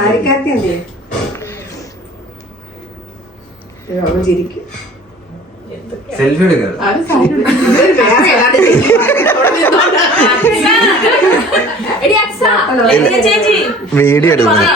സാരിക്കാത്തി എന്തേ ചിരിക്കും. സെൽഫി എടുക്കാം. വീഡിയോ എടുക്കുന്നത്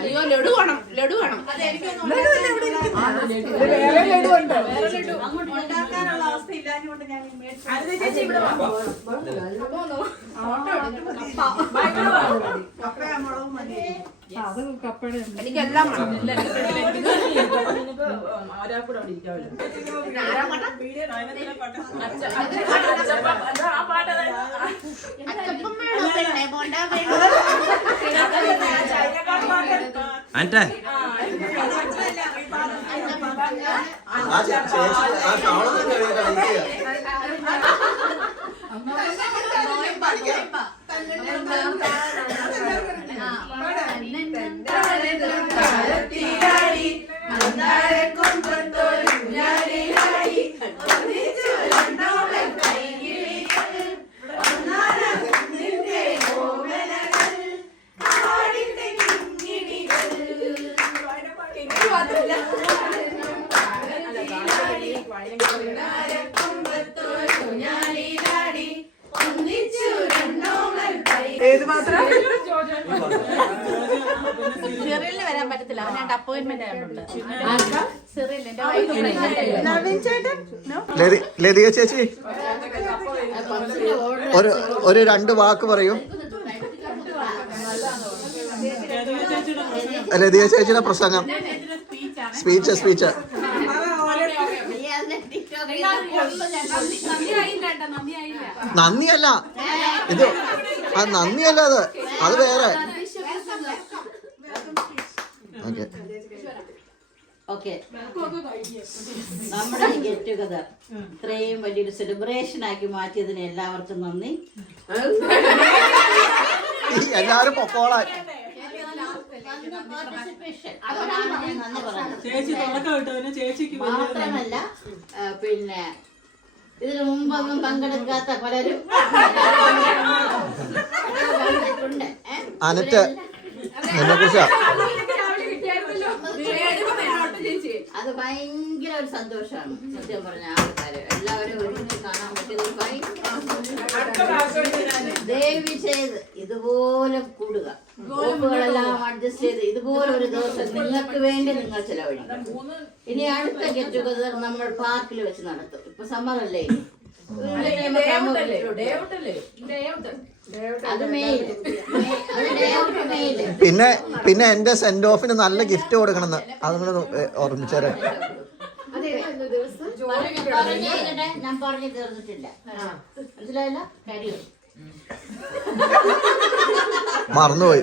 അയ്യോ ലഡു വേണം, ലഡു വേണം. ഉണ്ടാക്കാനുള്ള അവസ്ഥ ഇല്ലാഞ്ഞുകൊണ്ട് ഞാൻ മുളകും മതി. എനിക്കെല്ലാം വേണം. അൻട്ടെ ഏത് മാത്രം സിറിയലിന് വരാൻ പറ്റത്തില്ല, അവനാണ്ട് അപ്പോയിന്റ്മെന്റ് ആയിട്ടുണ്ട്. ലതിക ചേച്ചി ഒരു 2 വാക്ക് പറയൂ. ലതിക ചേച്ചിയുടെ പ്രസംഗം, സ്പീച്ച്. നന്ദിയല്ല ഇത്, നന്ദിയല്ല അത് വേറെ. ഓക്കെ, നമ്മുടെ ഈ ഗെറ്റ് ടുഗദർ ഇത്രയും വലിയൊരു സെലിബ്രേഷൻ ആക്കി മാറ്റിയതിന് എല്ലാവർക്കും നന്ദി. എല്ലാരും പൊക്കോളാൻ മാത്രമല്ല, പിന്നെ ഇതിനു മുമ്പൊന്നും പങ്കെടുക്കാത്ത പലരും അനറ്റ് എന്നെ കുറിച്ചാ. അത് ഭയങ്കര ഒരു സന്തോഷമാണ് സത്യം പറഞ്ഞ. ആൾക്കാര് എല്ലാവരും ഒരുമിച്ച് കാണാൻ പറ്റിയത് ദയവ് ചെയ്ത് ഇതുപോലെ കൂടുക, ഗ്രൂപ്പുകളെല്ലാം അഡ്ജസ്റ്റ് ചെയ്ത് ഇതുപോലെ ഒരു ദിവസം നിങ്ങൾക്ക് വേണ്ടി നിങ്ങൾ ചെലവഴിക്കും. ഇനി അടുത്ത ഗെറ്റ് ടുഗദർ നമ്മൾ പാർക്കിൽ വെച്ച് നടത്തും. ഇപ്പൊ സമ്മറല്ലേ, പിന്നെ എന്റെ സെൻഡ് ഓഫിന് നല്ല ഗിഫ്റ്റ് കൊടുക്കണമെന്ന് അതുകൊണ്ട് ഓർമ്മിച്ചേരെ. ഞാൻ പറഞ്ഞു തീർന്നിട്ടില്ല, മനസ്സിലായല്ലോ. കാര്യം മറന്നുപോയി.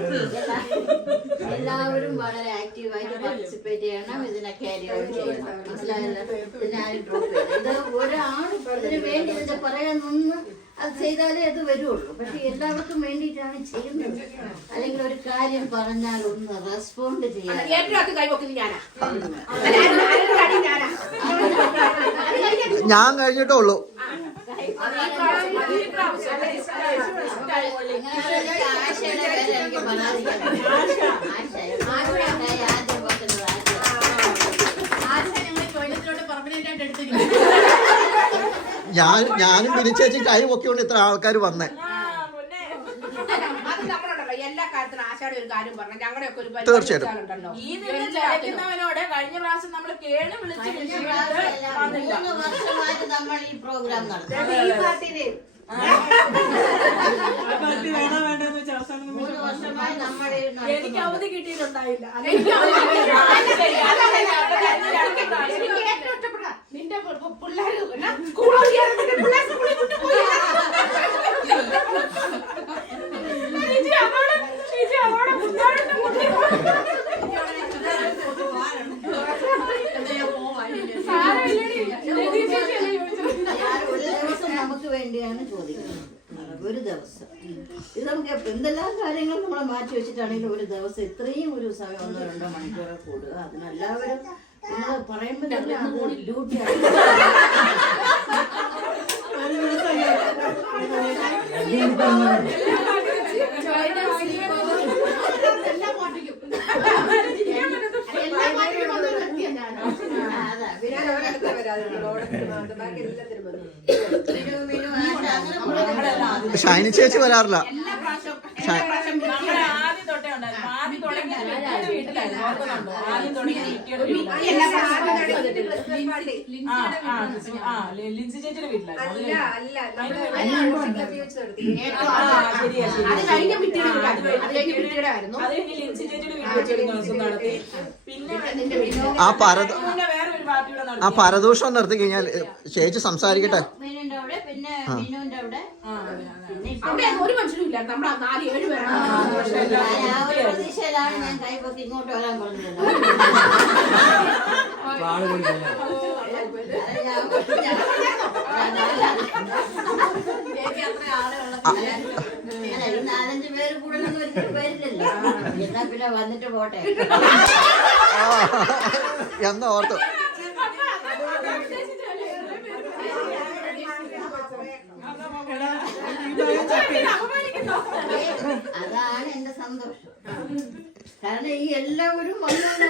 എല്ലാവരും വളരെ ആക്റ്റീവായിട്ട് പാർട്ടിസിപ്പേറ്റ് ചെയ്യണം, ഇതിനെ ക്യാരി ഔട്ട് ചെയ്യണം, മനസ്സിലായല്ലോ. ഇതിനാരും ഡ്രോപ്പ് ചെയ്യണം. ഇത് ഒരാൾ ഇതിന് വേണ്ടി ഇതിന്റെ പറയാൻ നിന്ന് അത് ചെയ്താലേ അത് വരുള്ളൂ. പക്ഷെ എല്ലാവർക്കും വേണ്ടിയിട്ടാണ് ചെയ്യുന്നത്. അല്ലെങ്കിൽ ഒരു കാര്യം പറഞ്ഞാൽ ഒന്ന് റെസ്പോണ്ട് ചെയ്യാൻ ഞാൻ കഴിഞ്ഞിട്ടേ ഉള്ളൂ. ആശയുടെ പേര് എനിക്ക് പറയാതിരിക്കാൻ ഞാനും വിളിച്ചേച്ചി കൈ പൊക്കിക്കൊണ്ട് ഇത്ര ആൾക്കാർ വന്നേ. എല്ലാ കാര്യത്തിലും ആശാടെ ഒരു കാര്യം പറഞ്ഞു. ഞങ്ങളുടെയൊക്കെ ഒരു തീർച്ചയായിട്ടും കഴിഞ്ഞ പ്രാവശ്യം നമ്മൾ കേളി വിളിച്ച് 3 വർഷമായിട്ട് നമ്മൾ ഈ പ്രോഗ്രാം നടത്തും. 3 വർഷമായി നമ്മൾ എനിക്ക് അവധി കിട്ടിയിട്ടുണ്ടായില്ല. നിന്റെ പിള്ളേർ വേണ്ടിയാണ് ചോദിക്കുന്നത്. ഒരു ദിവസം ഇത് നമുക്ക് എന്തെല്ലാം കാര്യങ്ങൾ നമ്മൾ മാറ്റി വെച്ചിട്ടാണെങ്കിലും ഒരു ദിവസം ഇത്രയും ഒരു സമയം 1-2 മണിക്കൂറെ കൂടുക. അതിനെല്ലാവരും നിങ്ങൾ പറയുമ്പോൾ ഡ്യൂട്ടി ഷൈനി ചേച്ചി വരാറില്ല. ലിൻസി ചേച്ചിയുടെ വീട്ടിലായിരുന്നു. ആ പരദൂഷം നിർത്തി കഴിഞ്ഞാൽ ചേച്ചി സംസാരിക്കട്ടെ. മീനുന്റെ അവിടെ പിന്നെ മീനുവിന്റെ അവിടെ ഒരു മനുഷ്യനും ഇല്ല. നമ്മൾ 4-7 പേരാണ്. ഒരു പ്രതീക്ഷയിലാണ് ഞാൻ കൈപ്പൊക്കി ഇങ്ങോട്ട് വരാൻ പറഞ്ഞത്. അല്ല 4-5 പേര് കൂടുതലൊന്നും ഒരിക്കലും വരില്ലല്ലോ. എന്നാ പിന്നെ വന്നിട്ട് പോട്ടെ എന്ന് ഓർത്തു. അതാണ് എന്റെ സന്തോഷം. കാരണം ഈ എല്ലാവരും കുറവാണ്.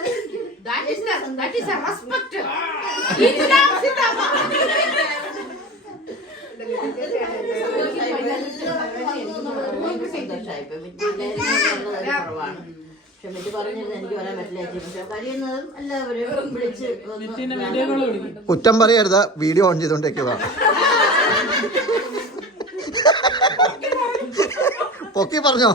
ക്ഷമിച്ച് പറഞ്ഞിരുന്നത് എനിക്ക് വരാൻ പറ്റില്ല. പക്ഷെ കഴിയുന്നതും എല്ലാവരും വിളിച്ച് കുറ്റം പറയരുത്, വീഡിയോ ഓൺ ചെയ്തോണ്ടേക്കുക. പൊക്കി പറഞ്ഞോ.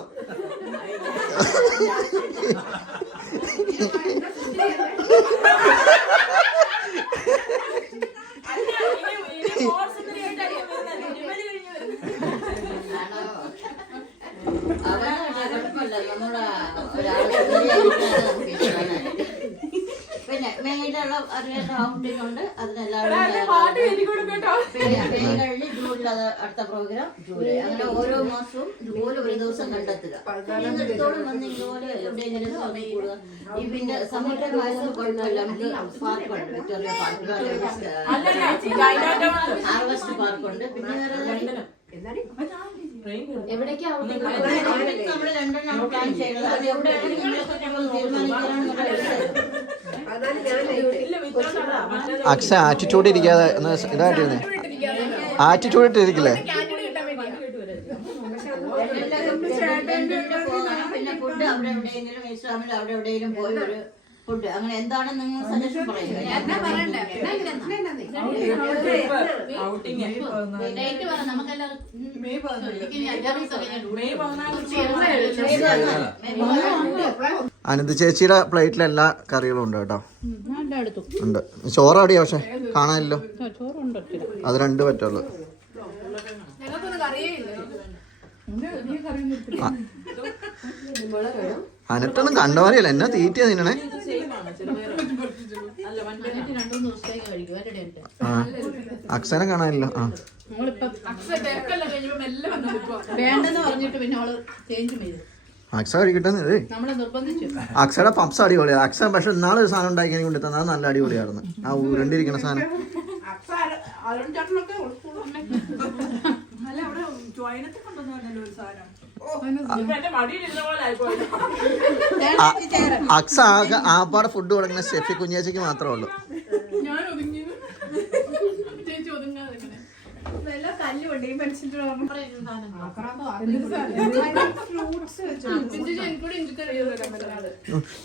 പിന്നെ മെയിലുള്ള ഔട്ടിംഗ് ഉണ്ട്. അതിനെല്ലാവരും കഴിഞ്ഞ് ജൂണിൽ അത് അടുത്ത പ്രോഗ്രാം ജൂലൈ. അങ്ങനെ ഓരോ മാസവും ഇതുപോലെ ഒരു ദിവസം കണ്ടെത്തുക. ഇന്നത്തോളം വന്ന് ഇതുപോലെ എവിടെയെങ്കിലും സമയം കൂടുക. ഈ പിന്നെ സമുദ്രമായൊന്നും കുഴപ്പമില്ല. പാർക്കുണ്ട്, വിക്ടോറിയ പാർക്ക്, ഹാർവസ്റ്റ് പാർക്കുണ്ട്. പിന്നെ നമ്മള് 2 പ്ലാൻ ചെയ്യുന്നത്. അത് എവിടെയാണെങ്കിലും അക്ഷ ആറ്റിറ്റ്യൂഡ് ഇരിക്കാതെ ഇതായിട്ടിരുന്നേ. ആറ്റിറ്റ്യൂഡ് ഇട്ടിരിക്കില്ലേ? പിന്നെ ഫുഡ് അവിടെ എവിടെയെങ്കിലും ഇസ്ലാമിൽ അവിടെ എവിടെയെങ്കിലും പോയി ഒരു ഫുഡ് അങ്ങനെ എന്താണ് നിങ്ങൾ സജഷൻ പറയുക? അനന്ത് ചേച്ചിയുടെ പ്ലേറ്റിൽ എല്ലാ കറികളും ഉണ്ട് കേട്ടോ. ഉണ്ട്. ചോറടിയാ പക്ഷെ കാണാനില്ലോ. അത് 2 പറ്റുള്ളൂ. അനത്തൊന്നും കണ്ടമാരിയല്ല. എന്നാ തീറ്റിയാ നിന്നെ. അക്സനെ കാണാനില്ല. വേണ്ടെന്ന് പറഞ്ഞിട്ട് പിന്നെ അവള് ചേഞ്ച് ചെയ്തു. അക്സ കഴിക്കട്ടെ. നമ്മളെ നിർബന്ധിച്ചു. അക്സയുടെ പപ്സ് അടിപൊളിയാണ്. അക്സ പക്ഷെ ഇന്നാളെ ഒരു സാധനം ഉണ്ടാക്കി കൊണ്ട് തന്നെ നല്ല അടിപൊളിയായിരുന്നു. ആ ഉരുണ്ടിരിക്കുന്ന സാധനം. അക്സ ആകെ ആപ്പാടെ ഫുഡ് കൊടുക്കുന്ന ഷെഫി കുഞ്ഞേച്ചിക്ക് മാത്രമേ ഉള്ളൂ.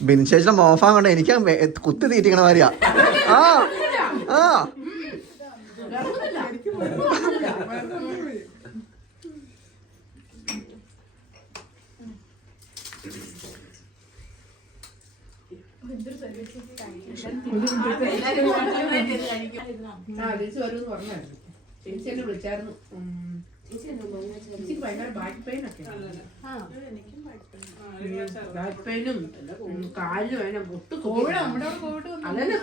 ബിൻശേഷിന്റെ മോഫാൻ കൊണ്ട് എനിക്ക് കുത്തി തീറ്റിക്കണ മാതിരിയാ. ആ ആ ചേച്ചി എന്നെ വിളിച്ചായിരുന്നു. ചേച്ചിക്ക് ഭയങ്കര ബാക്ക് പെയിൻ ഒക്കെ. ബാക്ക് പെയിനും കാലിന് വേണം ഒട്ടും. അതന്നെ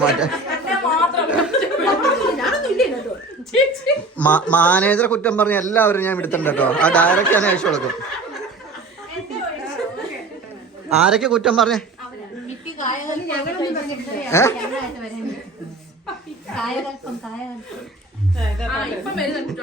മറ്റേ ഞാനൊന്നും ഇല്ല കേട്ടോ. മാനേജറെ കുറ്റം പറഞ്ഞ എല്ലാവരും ഞാൻ എടുത്തിട്ടുണ്ട് കേട്ടോ. ആ ഡയറക്റ്റ് ഞാൻ അയച്ചു കൊടുക്കും. ആരൊക്കെ കുറ്റം പറഞ്ഞേ? ഇപ്പം വരുന്നുണ്ട്